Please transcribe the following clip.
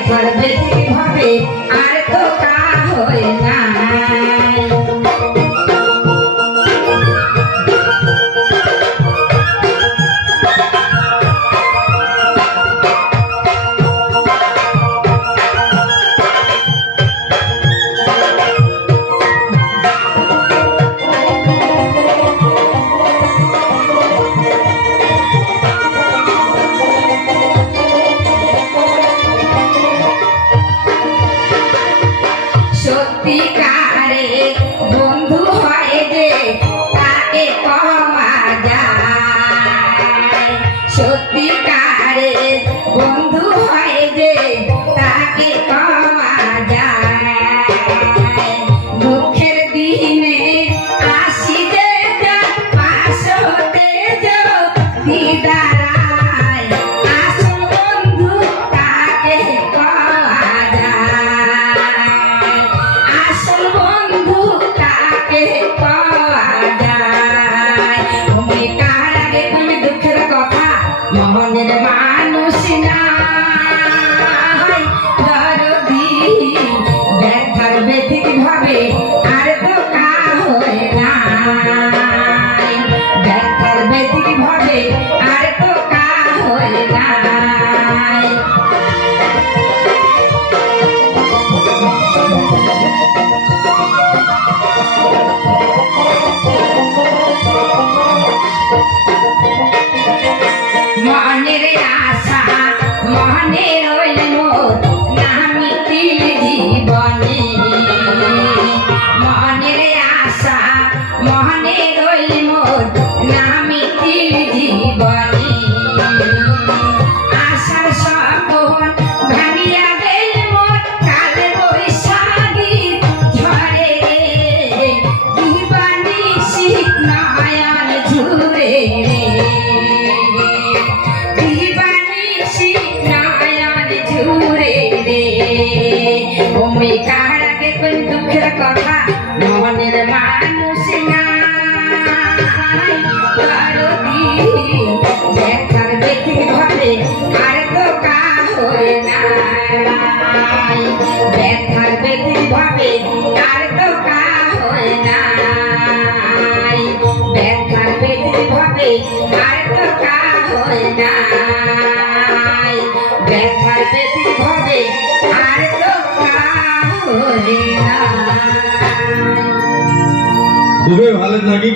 ব্যথার ব্যথিক ভাবে আর তো কা হয় না সত্যিকারে বন্ধু হয় যে তাকে পাওয়া যায় সত্যিকারে বন্ধু হয় যে তাকে পাওয়া যায় দুঃখের দিনে আসি যে পাশ হতে দিদারায় আসল বন্ধু তাকে পাওয়া যায় আসল বন্ধু তাকে পাওয়া যায় তুমি কার আগে তুমি দুঃখের কথা মনের মানুষ না দরদি ব্যথার ব্যথিক ভাবে আর তো কা হয় না ব্যথার ব্যথিক ভাবে আর তো কা হয় না মনের আশা মনে রইল না মিটিল জীবনে মনের আশা মনে রইল না মিটিল জীবনে আশার সপন ভাঙিয়া গেল মোর কাল বৈশাখী ঝরে দিবানিশি নয়ন ঝুরে ওই কার আগে কোন দুঃখের কথা মনের মানুষ নাই দরদি ব্যথার ব্যথিক ভাবে আর তো কা হয় না ব্যথার ব্যথিক ভাবে আর তো কা হয় না ব্যথার ব্যথিক ভাবে আর তো কা হয় না ব্যথার ব্যথিক ভাবে আর তো খুবই ভালো নাকি।